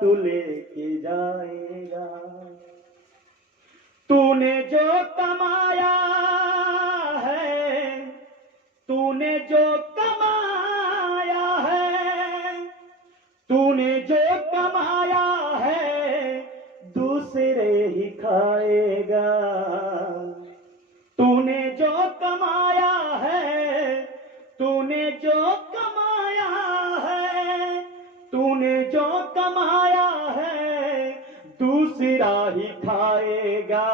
तू लेके जाएगा। तूने जो कमाया है, तूने जो कमाया है, तूने जो कमाया है दूसरे ही खाएगा। तूने जो कमाया है, तूने जो कमाया है, तूने जो कमाया है दूसरा ही खाएगा।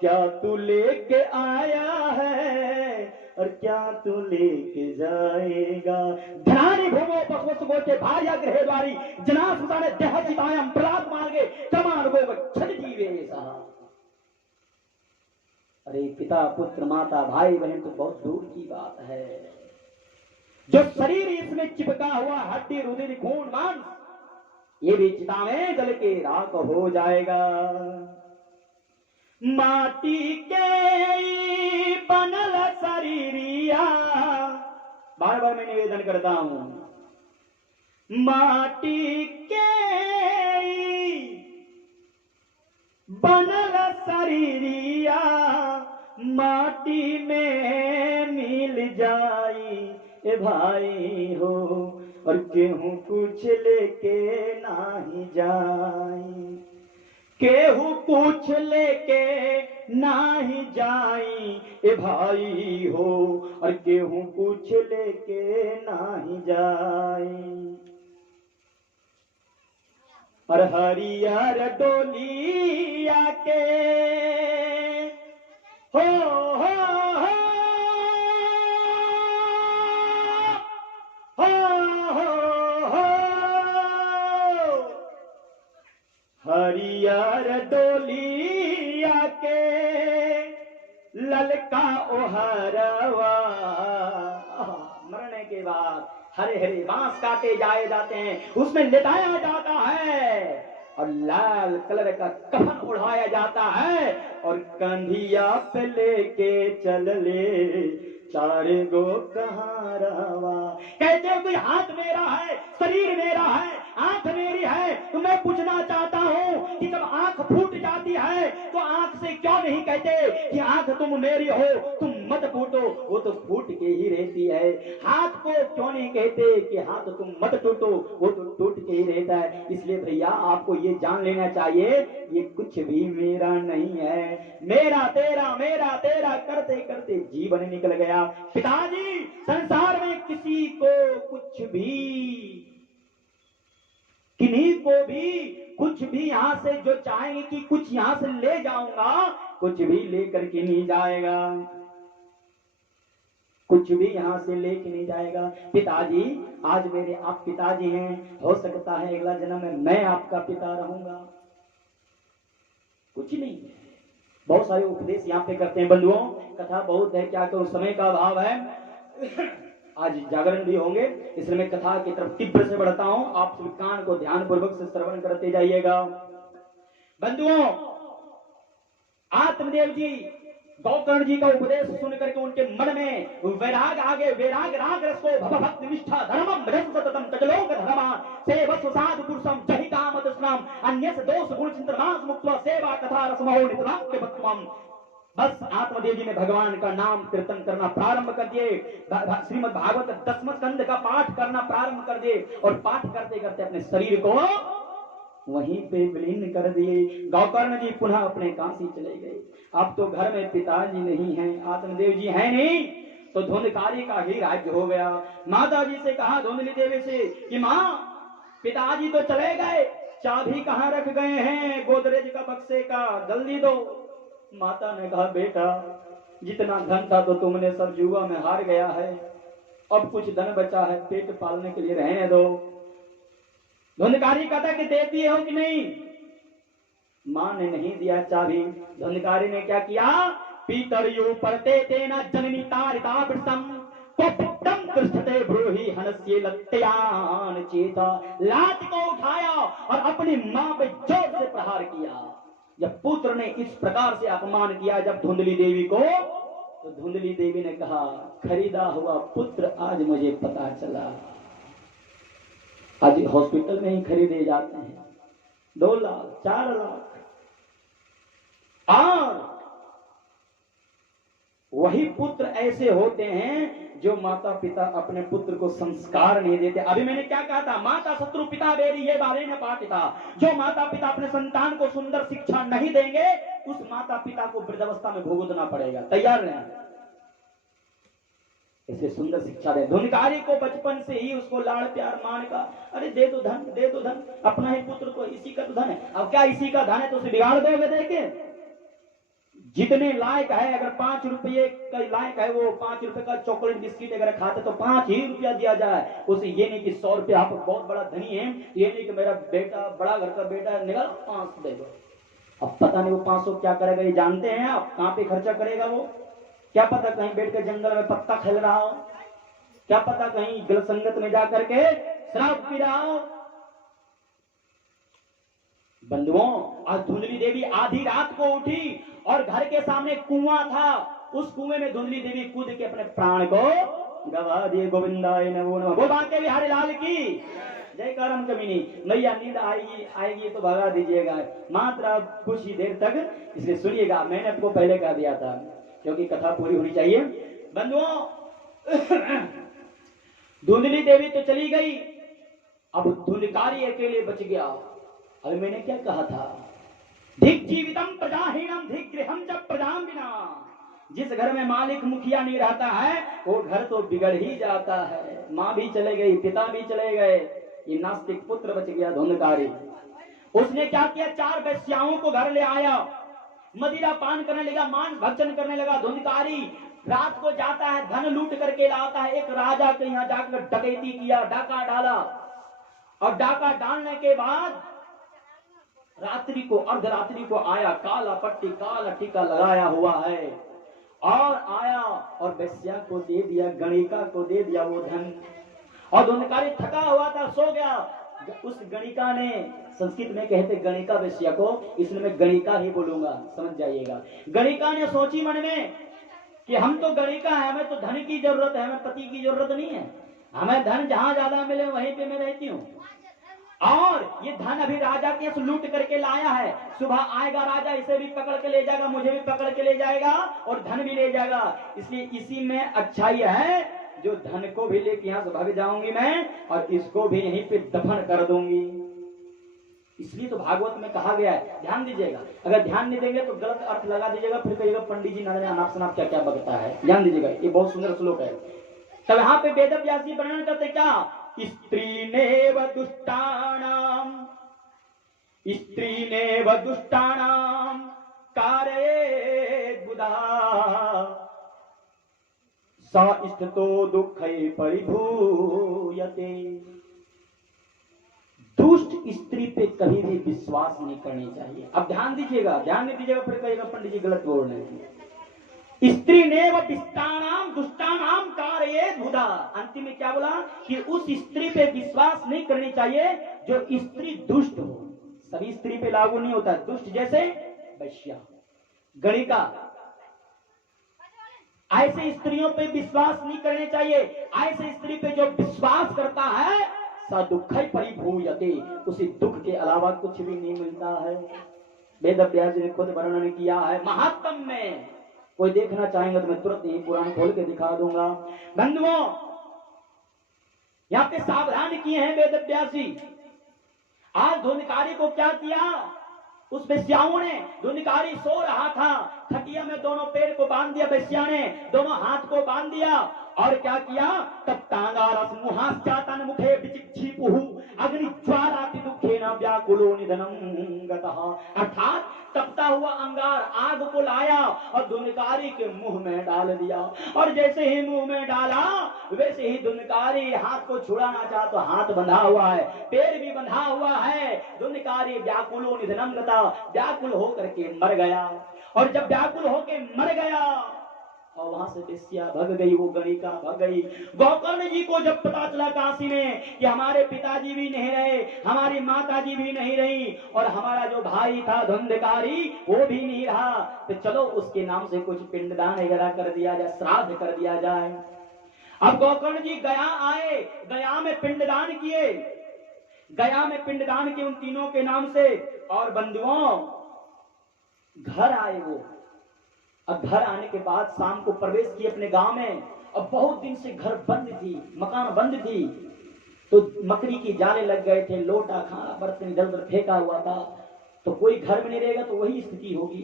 क्या तू लेके आया है और क्या तू लेके जाएगा। धनानि भूमो पक्वसुगोचे भार्या गृहे द्वारी जना सुताने देहजितायम प्रलाप मार्गे कमार्गो गच्छति जीवेशः। अरे पिता पुत्र माता भाई बहन तो बहुत दूर की बात है, जो शरीर इसमें चिपका हुआ हड्डी रुधिर खून मांस ये भी चिता में जल के राख हो जाएगा। माटी के बनल शरीरिया, बार बार मैं निवेदन करता हूं, माटी के बनल शरीरिया माटी में मिल जाई ए भाई हो, और केहू कुछ लेके नाही जाई, केहू कुछ लेके नाही जाई ए भाई हो, और केहू कुछ लेके नाही जाई। और हरियर डोलिया के हो हो हो हरियर डोलिया के ललका ओहरवा, मरने के बाद हरे हरे बांस काटे जाए जाते हैं, उसमें लिटाया जाता है और लाल कलर का कफन उड़ाया जाता है और कंधिया पे लेके चल ले चार गो कहारवा। कहते हो कोई हाथ मेरा है, शरीर मेरा है, आंख मेरी है, तो मैं पूछना चाहता हूं कि जब आंख फूट जाती है तो आंख से क्यों नहीं कहते कि आंख तुम मेरी हो, तुम मत फूटो, वो तो फूट के ही रहती है। हाथ को क्यों नहीं कहते कि हाथ तुम मत टूटो, वो तो टूट के ही रहता है। इसलिए भैया आपको ये जान लेना चाहिए ये कुछ भी मेरा नहीं है, मेरा तेरा करते करते जीवन निकल गया। पिताजी संसार में किसी को कुछ भी, किन्हीं को भी कुछ भी यहां से जो चाहेंगे कि कुछ यहां से ले जाऊंगा, कुछ भी लेकर के नहीं जाएगा, कुछ भी यहां से लेके नहीं जाएगा। पिताजी आज मेरे आप पिताजी हैं, हो सकता है अगला जन्म में मैं आपका पिता रहूंगा। कुछ नहीं, बहुत सारे उपदेश यहाँ पे करते हैं बंधुओं, कथा बहुत है, क्या करूं समय का अभाव है। आज जागरण भी होंगे, इसलिए मैं कथा की तरफ तीव्र से बढ़ता हूं, आप सभी कान को ध्यान पूर्वक से श्रवण करते जाइएगा। बंधुओं, आत्मदेव जी गौकर्ण जी का उपदेश सुन करके उनके मन में वैराग आगे, वैराग राग रसो भक्त निष्ठा धर्मम रस सततम कजलोक धर्मा सेवस्व साधु पुरुषम जहि काम तस्नाम अन्यस दोष गुण चिंतनास मुक्त्वा सेवा कथा रसमहो नितराक्य भक्तम। बस आत्मदेव जी ने भगवान का नाम कीर्तन करना प्रारंभ कर दिए, श्रीमद् भागवत 10वें स्कंद का पाठ करना प्रारंभ कर दिए और पाठ करते करते अपने शरीर को वहीं पे विलीन कर दिए। गौकर्ण जी पुनः अपने काशी चले गए। अब तो घर में पिताजी नहीं हैं, आत्मदेव जी हैं नहीं, तो धुंधकारी का ही राज्य हो गया। माता जी से कहा धुंधली देवी से कि माँ पिताजी तो चले गए, चाबी कहाँ रख गए हैं गोदरेज का बक्से का, जल्दी दो। माता ने कहा बेटा जितना धन था तो तुमने सब जुआ में हार गया है, अब कुछ धन बचा है पेट पालने के लिए रहने दो। धुंधकारी कहता कि देती हो कि नहीं, मां ने नहीं दिया चाबी। धुंधकारी ने क्या किया, पीतरयु पड़ते तेना जननी तारिता वृषम कोपटम कृष्णते ब्रूहि हनस्ये लत्यान चेता। लात को उठाया और अपनी मां पे जोर से प्रहार किया। जब पुत्र ने इस प्रकार से अपमान किया जब धुंधली देवी को, तो धुंधली देवी ने कहा खरीदा हुआ पुत्र आज मुझे पता चला। आज हॉस्पिटल में ही खरीदे जाते हैं 2 लाख 4 लाख। और वही पुत्र ऐसे होते हैं जो माता पिता अपने पुत्र को संस्कार नहीं देते। अभी मैंने क्या कहा था, माता शत्रु पिता बेरी ये बारे न पापिता। जो माता पिता अपने संतान को सुंदर शिक्षा नहीं देंगे उस माता पिता को वृद्धावस्था में भुगतना पड़ेगा। तैयार रहें, इसे सुंदर शिक्षा दे। धुनकारी को बचपन से ही उसको लाड़ प्यार मान का, अरे दे दो धन, दे दो धन, अपना ही पुत्र को, इसी का तो धन है। अब क्या इसी का धन है तो उसे बिगाड़ दोगे? देखे जितने लायक है, अगर 5 रुपये का लायक है, वो 5 रुपए का चॉकलेट बिस्किट अगर खाते तो 5 ही रुपया दिया जाए उसे। ये नहीं कि 100 रुपया, आप बहुत बड़ा धनी है, ये नहीं कि मेरा बेटा बड़ा घर का बेटा है, निकाल 5 दे दो। अब पता नहीं वो 500 क्या करेगा, ये जानते हैं आप? कहां पे खर्चा करेगा वो? क्या पता कहीं बैठ के जंगल में पत्ता खेल रहा हो, क्या पता कहीं गलत संगत में जाकर के शराब पी रहा हो। बंधुओं, आज धुंधली देवी आधी रात को उठी और घर के सामने कुआं था, उस कुएं में धुंधली देवी कूद के अपने प्राण को गवा दिए। गोविंदाय नमो नमः। वो बांके बिहारी लाल की जय करम कमीनी। मैया नींद आएगी तो भगा दीजिएगा, मात्र कुछ ही देर तक इसलिए सुनिएगा। मैंने आपको पहले कह दिया था क्योंकि कथा पूरी होनी चाहिए। बंधुओं, धुंधली देवी तो चली गई, अब धुंधकारी अकेले बच गया। अभी मैंने क्या कहा था, धिक जीवितम प्रजाहीनम धिक गृहम च प्रजाम बिना। जिस घर में मालिक मुखिया नहीं रहता है वो घर तो बिगड़ ही जाता है। माँ भी चले गई, पिता भी चले गए, ये नास्तिक पुत्र बच गया धुंधकारी। उसने क्या किया, 4 वेश्याओं को घर ले आया, मदिरा पान करने लगा, मांस भक्षण करने लगा। धुंधकारी रात को जाता है, धन लूट करके लाता है। एक राजा के यहाँ जाकर डकैती किया, डाका डाला, और डाका डालने के बाद रात्रि को, अर्धरात्रि को आया, काला पट्टी काला टीका लगाया हुआ है, और आया और वेश्या को दे दिया, गणिका को दे दिया वो धन। और धुंधकारी थका हुआ था, सो गया। उस गणिका ने, संस्कृत में कहते गणिका वेश्या को, इसलिए मैं गणिका ही बोलूंगा, समझ जाइएगा। गणिका ने सोची मन में कि हम तो गणिका है, हमें तो धन की जरूरत है, हमें पति की जरूरत नहीं है, हमें धन जहां ज्यादा मिले वहीं पे मैं रहती हूँ। और ये धन अभी राजा के लूट करके लाया है, सुबह आएगा राजा, इसे भी पकड़ के ले जाएगा, मुझे भी पकड़ के ले जाएगा और धन भी ले जाएगा। इसलिए इसी में अच्छाई है, जो धन को भी लेके यहां से भाग जाऊंगी मैं और इसको भी यहीं पे दफन कर दूंगी। इसलिए तो भागवत में कहा गया है, ध्यान दीजिएगा। अगर ध्यान नहीं देंगे तो गलत अर्थ लगा दीजिएगा, फिर कहिएगा पंडित जी ना अनाप शनाप क्या क्या बकता है। ध्यान दीजिएगा, ये बहुत सुंदर श्लोक है। तब यहाँ पे वेद व्यास जी वर्णन करते क्या, स्त्रीनेव दुष्टानाम, स्त्रीनेव दुष्टानाम कारयेत् बुधा, सा स्थितो दुःखे परिभूयते। दुष्ट स्त्री पे कभी भी विश्वास नहीं करनी चाहिए। अब ध्यान दीजिएगा, ध्यान नहीं दीजिएगा फिर कहिएगा पंडित जी गलत बोल रहे हैं। स्त्री ने व दुष्टानाम दुष्टानाम कारयेत् बुधा। अंतिम में क्या बोला कि उस स्त्री पे विश्वास नहीं करनी चाहिए जो स्त्री दुष्ट हो। सभी स्त्री पे लागू नहीं होता, दुष्ट जैसे वैश्या, गणिका, ऐसे स्त्रियों पे विश्वास नहीं करने चाहिए। ऐसे स्त्री पे जो विश्वास करता है सा दुःखै परिभूयते, उसे दुख के अलावा कुछ भी नहीं मिलता है। वेद व्यास जी ने खुद वर्णन किया है महात्म में। कोई देखना चाहेंगे तो मैं तुरंत ही पुराण खोल के दिखा दूंगा। बंधुओं, यहाँ पे सावधान किए हैं वेद व्यास जी। आज धुंधकारी को क्या किया, उस वेश्याओं ने, धुंधकारी सो रहा था, खटिया में दोनों पैर को बांध दिया, वेश्या ने दोनों हाथ को बांध दिया, और क्या किया, तब तांगारस मुहाश्चातन मुखे विचिक्षिपुः अग्नि ज्वालाति दुखेन व्याकुलो निधनम गतः। अर्थात तपता हुआ अंगार आग को लाया और धुंधकारी के मुंह में डाल दिया, और जैसे ही मुंह में डाला वैसे ही धुंधकारी हाथ को छुड़ाना चाहा तो हाथ बंधा हुआ है, पैर भी बंधा हुआ है। धुंधकारी व्याकुलो निधनम गतः, व्याकुल होकर के मर गया। और जब व्याकुल होकर मर गया और वहां से वेश्या भग गई, वो गणिका भग गई। गोकर्ण जी को जब पता चला काशी में कि हमारे पिताजी भी नहीं रहे, हमारी माताजी भी नहीं रही, और हमारा जो भाई था धुंधकारी वो भी नहीं रहा, तो चलो उसके नाम से कुछ पिंडदान वगैरह कर दिया जाए, श्राद्ध कर दिया जाए। अब गोकर्ण जी गया आए, गया में पिंडदान किए, गया में पिंडदान के उन तीनों के नाम से। और बंधुओं घर आए वो। अब घर आने के बाद शाम को प्रवेश किए अपने गांव में। अब बहुत दिन से घर बंद थी, मकान बंद थी, तो मकड़ी की जाले लग गए थे, लोटा खाना बर्तन इधर उधर फेंका हुआ था, तो कोई घर में नहीं रहेगा तो वही स्थिति होगी।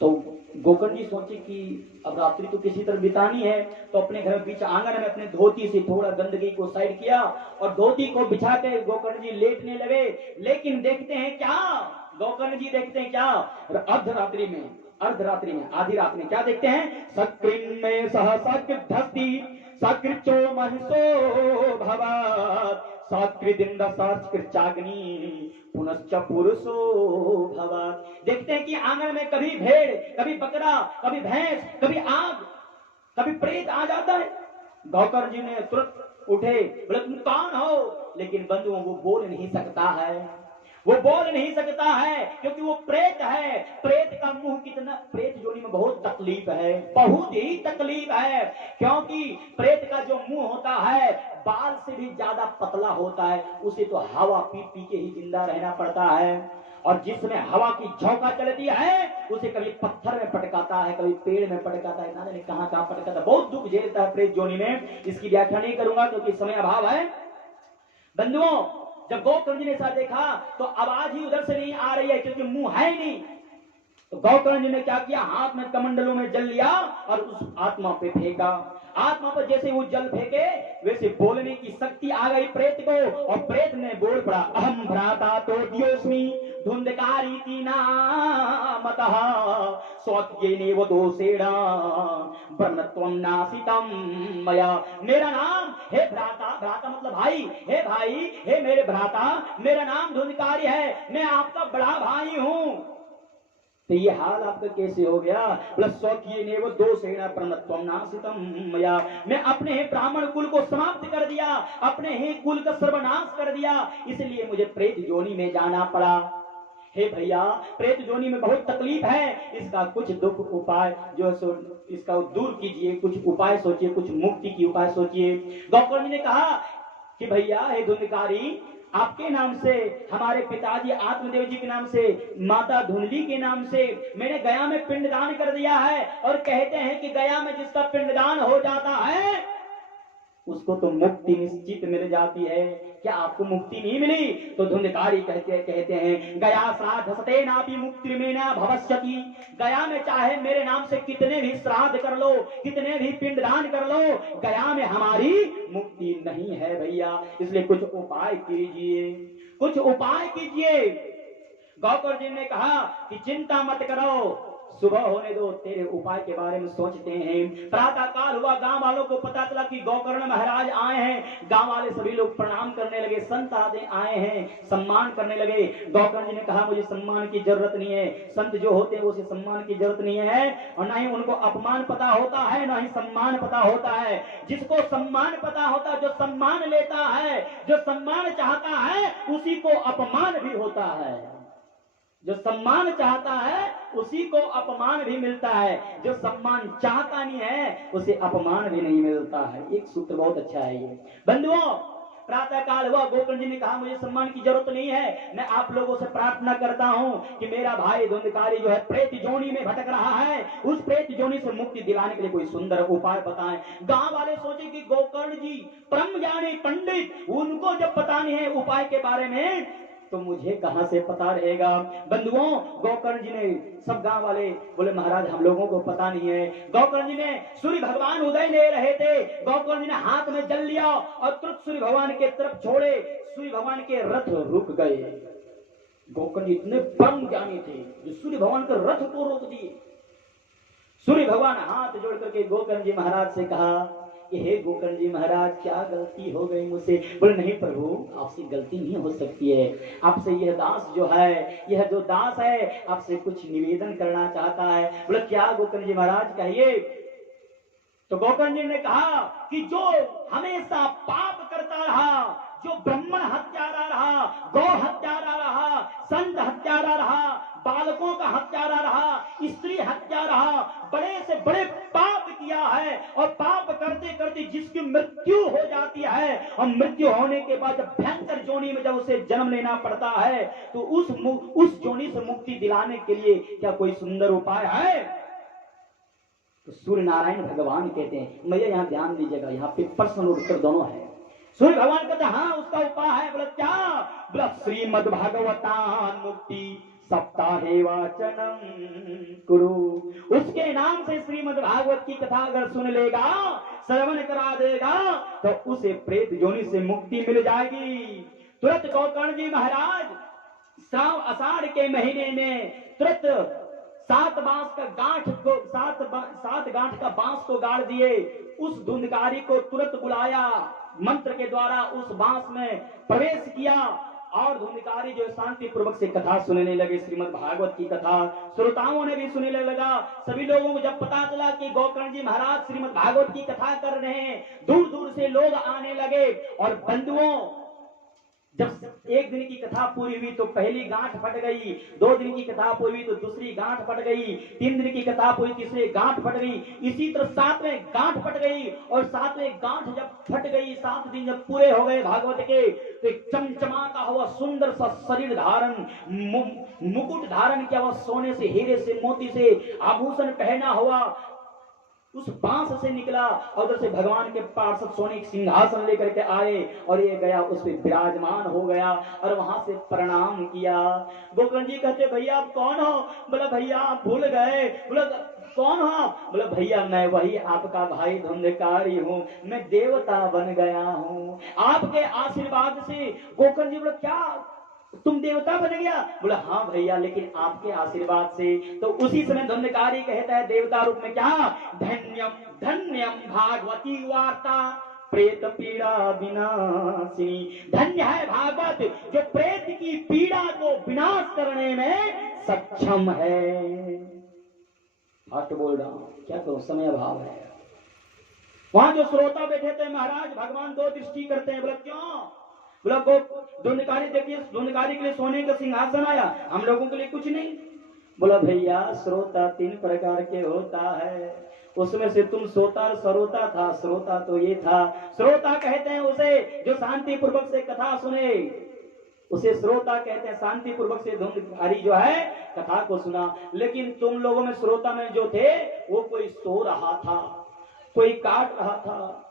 तो गोकर्ण जी सोचे कि अब रात्रि तो किसी तरह बितानी है, तो अपने घर बीच आंगन में अपने धोती से थोड़ा गंदगी को साइड किया और धोती को बिछा के गोकर्ण जी लेटने लगे। लेकिन देखते हैं क्या, गोकर्ण जी देखते हैं क्या, अर्धरात्रि में आधी रात में क्या देखते हैं, सक्रिन में सहसा धस्ती सकृचो महिषो भवात् सात्रिदिंद सात्कृचाग्नि पुनश्च पुरुषो भवात्। देखते हैं कि आंगन में कभी भेड़, कभी बकरा, कभी भैंस, कभी आग, कभी प्रेत आ जाता है। गोकर्ण जी ने तुरंत उठे, बोले तुम कौन हो? लेकिन बंधुओं वो बोल नहीं सकता है, वो बोल नहीं सकता है, क्योंकि वो प्रेत है। प्रेत का मुंह कितना, प्रेत जोनी में बहुत तकलीफ है, बहुत ही तकलीफ है, क्योंकि प्रेत का जो मुंह होता है बाल से भी ज्यादा पतला होता है, उसे तो हवा पी पी के ही जिंदा रहना पड़ता है। और जिसमें हवा की झोंका चलती है उसे कभी पत्थर में पटकाता है, कभी पेड़ में पटकाता है, ना जाने कहां कहां पटकाता है, बहुत दुख झेलता है प्रेत जोनी में। इसकी व्याख्या नहीं करूंगा क्योंकि समय अभाव है। बंधुओं जब गोकर्ण जी ने ऐसा देखा तो आवाज ही उधर से नहीं आ रही है, क्योंकि मुंह है ही नहीं। तो गोकर्ण जी ने क्या किया, हाथ में कमंडलों में जल लिया और उस आत्मा पे फेंका। आत्मा पर जैसे वो जल फेंके वैसे बोलने की शक्ति आ गई प्रेत को, और प्रेत ने बोल पड़ा, अहम भ्राता तो दियोस्मि धुंधकारी नामतः स्वत्येनेव दोषेण ब्रह्मत्वं नासितम मया। मेरा नाम, हे भ्राता, भ्राता मतलब भाई, हे भाई, हे मेरे भ्राता, मेरा नाम धुंधकारी है, मैं आपका बड़ा भाई हूं। तो ये हाल आपका कैसे हो गया? स्वकीयेनेव दोषेण ब्रह्मत्वं नासितम मया, मैं अपने ही ब्राह्मण कुल को समाप्त कर दिया, अपने ही कुल का सर्वनाश कर दिया, इसलिए मुझे प्रेत जोनी में जाना पड़ा। हे भैया प्रेत जोनी में बहुत तकलीफ है, इसका कुछ दुख उपाय जो है सो इसका दूर कीजिए, कुछ उपाय सोचिए, कुछ मुक्ति की उपाय सोचिए। गोकर्ण जी ने कहा कि भैया हे धुंधकारी, आपके नाम से, हमारे पिताजी आत्मदेव जी के नाम से, माता धुंधली के नाम से मैंने गया में पिंडदान कर दिया है, और कहते हैं कि गया में जिसका पिंडदान हो जाता है उसको तो मुक्ति निश्चित मिल जाती है। क्या आपको मुक्ति नहीं मिली? तो धुंधकारी कहते हैं गया श्राद्ध सतेनापि मुक्ति में न भविष्यति। गया में चाहे मेरे नाम से कितने भी श्राद्ध कर लो, कितने भी पिंडदान कर लो, गया में हमारी मुक्ति नहीं है भैया, इसलिए कुछ उपाय कीजिए, कुछ उपाय कीजिए। गोकर्ण जी ने कहा कि चिंता मत करो, सुबह होने दो, तेरे उपाय के बारे में सोचते हैं। प्रातः काल हुआ, गांव वालों को पता चला कि गोकर्ण महाराज आए हैं। गांव वाले सभी लोग प्रणाम करने लगे, संत आदि आए हैं, सम्मान करने लगे। गोकर्ण जी ने कहा मुझे सम्मान की जरूरत नहीं है, संत जो होते हैं उसे सम्मान की जरूरत नहीं है, और ना ही उनको अपमान पता होता है, ना ही सम्मान पता होता है। जिसको सम्मान पता होता है, जो सम्मान लेता है, जो सम्मान चाहता है, उसी को अपमान भी होता है। जो सम्मान चाहता है उसी को अपमान भी मिलता है, जो सम्मान चाहता नहीं है उसे अपमान भी नहीं मिलता है। एक सूत्र बहुत अच्छा है ये। बंधुओं प्रातः काल हुआ, गोकर्ण जी ने कहा मुझे सम्मान की जरूरत नहीं है, मैं आप लोगों से प्रार्थना करता हूं कि मेरा भाई धुंधकारी जो है प्रेत जोनी में भटक रहा है, उस प्रेत जोनी से मुक्ति दिलाने के लिए कोई सुंदर उपाय बताएं। गांव वाले सोचे कि गोकर्ण जी परम ज्ञानी पंडित, उनको जब पता नहीं है उपाय के बारे में तो मुझे कहां से पता रहेगा। बंधुओं गोकर्ण जी ने, सब गांव वाले बोले महाराज हम लोगों को पता नहीं है। गोकर्ण जी ने, सूर्य भगवान उदय ले रहे थे, गोकर्ण जी ने हाथ में जल लिया और तुरंत सूर्य भगवान के तरफ छोड़े, सूर्य भगवान के रथ रुक गए। गोकर्ण जी इतने परम ज्ञानी थे जो सूर्य भगवान के रथ को रोक दिए। सूर्य भगवान हाथ जोड़ करके गोकर्ण जी महाराज से कहा कि हे गोकर्ण जी महाराज क्या गलती हो गई मुझसे? बोले नहीं प्रभु आपसे गलती नहीं हो सकती है, आपसे यह दास जो है, यह जो दास है आपसे कुछ निवेदन करना चाहता है। बोले क्या गोकर्ण जी महाराज कहिए। तो गोकर्ण जी ने कहा कि जो हमेशा पाप करता रहा, जो ब्राह्मण हत्यारा रहा, गौ हत्यारा रहा, संत हत्यारा रहा, बालकों का हत्यारा रहा, स्त्री हत्या रहा, बड़े से बड़े पाप किया है, और पाप करते करते करते जिसकी मृत्यु हो जाती है और मृत्यु होने के बाद जब भयंकर जोनी में जब उसे जन्म लेना पड़ता है तो उस जोनी से मुक्ति दिलाने के लिए क्या कोई सुंदर उपाय है? तो सूर्य नारायण भगवान कहते हैं, भैया यहाँ ध्यान दीजिएगा, यहाँ पे प्रश्न और उत्तर दोनों है। सूर्य भगवान कहते हैं हाँ उसका उपाय है। बोला क्या? बोला श्रीमद् भागवतान मुक्ति सप्ताहे वाचनम कुरु। उसके नाम से श्रीमद् भागवत की कथा अगर सुन लेगा, श्रवण करा देगा तो उसे प्रेत जोनि से मुक्ति मिल जाएगी। तुरंत गोकर्ण जी महाराज श्रावण आषाढ़ के महीने में तुरंत 7 बांस का गांठ को 7 गांठ का बांस को गाड़ दिए। उस धुंधकारी को तुरंत बुलाया, मंत्र के द्वारा उस बांस में प्रवेश किया और धुंधकारी जो शांति पूर्वक से कथा सुनने लगे। श्रीमद् भागवत की कथा श्रोताओं ने भी सुनने लगा। सभी लोगों को जब पता चला कि गोकर्ण जी महाराज श्रीमद् भागवत की कथा कर रहे हैं, दूर दूर से लोग आने लगे। और बंधुओं, जब 1 दिन की कथा पूरी हुई तो पहली गांठ फट गई, 2 दिन की कथा पूरी हुई तो दूसरी गांठ फट गई, 3 दिन की कथा पूरी तीसरी गांठ फट गई, इसी तरह 7वें गांठ फट गई। और 7वें गांठ जब फट गई, 7 दिन जब पूरे हो गए भागवत के, तो एक चमचमाता हुआ सुंदर सा शरीर धारण, मुकुट धारण किया हुआ, सोने से हीरे से मोती से आभूषण पहना हुआ उस बांस से निकला और उधर से भगवान के पार्षद सोने सिंहासन लेकर के आए और ये गया उस पे विराजमान हो गया और वहां से प्रणाम किया। गोकर्ण जी कहते भैया आप कौन हो? बोला भैया आप भूल गए। बोला कौन हो? बोला भैया मैं वही आपका भाई धुंधकारी हूँ, मैं देवता बन गया हूँ आपके आशीर्वाद से। गोकर्ण जी बोला क्या तुम देवता बन गया? बोला हाँ भैया, लेकिन आपके आशीर्वाद से। तो उसी समय धुंधकारी कहता है देवता रूप में, क्या धन्यम धन्यम भागवती वार्ता प्रेत पीड़ा विनाशिनी। धन्य है भागवत जो प्रेत की पीड़ा को विनाश करने में सक्षम है। फास्ट बोल रहा हूं, क्या करूं, समय अभाव है। वहां जो श्रोता बैठे थे महाराज, भगवान 2 दृष्टि करते हैं। बोला क्यों? बोला धुंधकारी देखिए, धुंधकारी के लिए सोने का सिंहासन आया, हम लोगों के लिए कुछ नहीं। बोला भैया श्रोता 3 प्रकार के होता है, उसमें से तुम श्रोता सरोता था। श्रोता तो ये था, श्रोता कहते हैं उसे जो शांति पूर्वक से कथा सुने, उसे श्रोता कहते हैं। शांति पूर्वक से धुंधकारी जो है कथा को सुना। लेकिन तुम लोगों में श्रोता में जो थे वो कोई सो रहा था, कोई काट रहा था।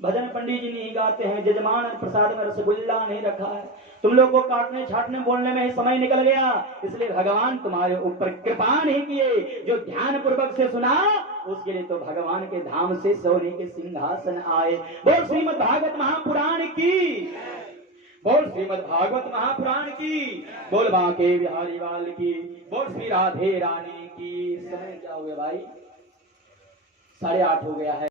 भजन पंडित जी नहीं गाते हैं, जजमान प्रसाद में रसगुल्ला नहीं रखा है, तुम लोग को काटने छाटने बोलने में ही समय निकल गया। इसलिए भगवान तुम्हारे ऊपर कृपा नहीं किए। जो ध्यान पूर्वक से सुना उसके लिए तो भगवान के धाम से सोने के सिंहासन आए। बोल श्रीमद् भागवत महापुराण की, बोल श्रीमद् भागवत महापुराण की, बोल बांके बिहारी वाल की, बोल श्री राधे रानी की। समय क्या हो गया भाई? 8:30 हो गया है।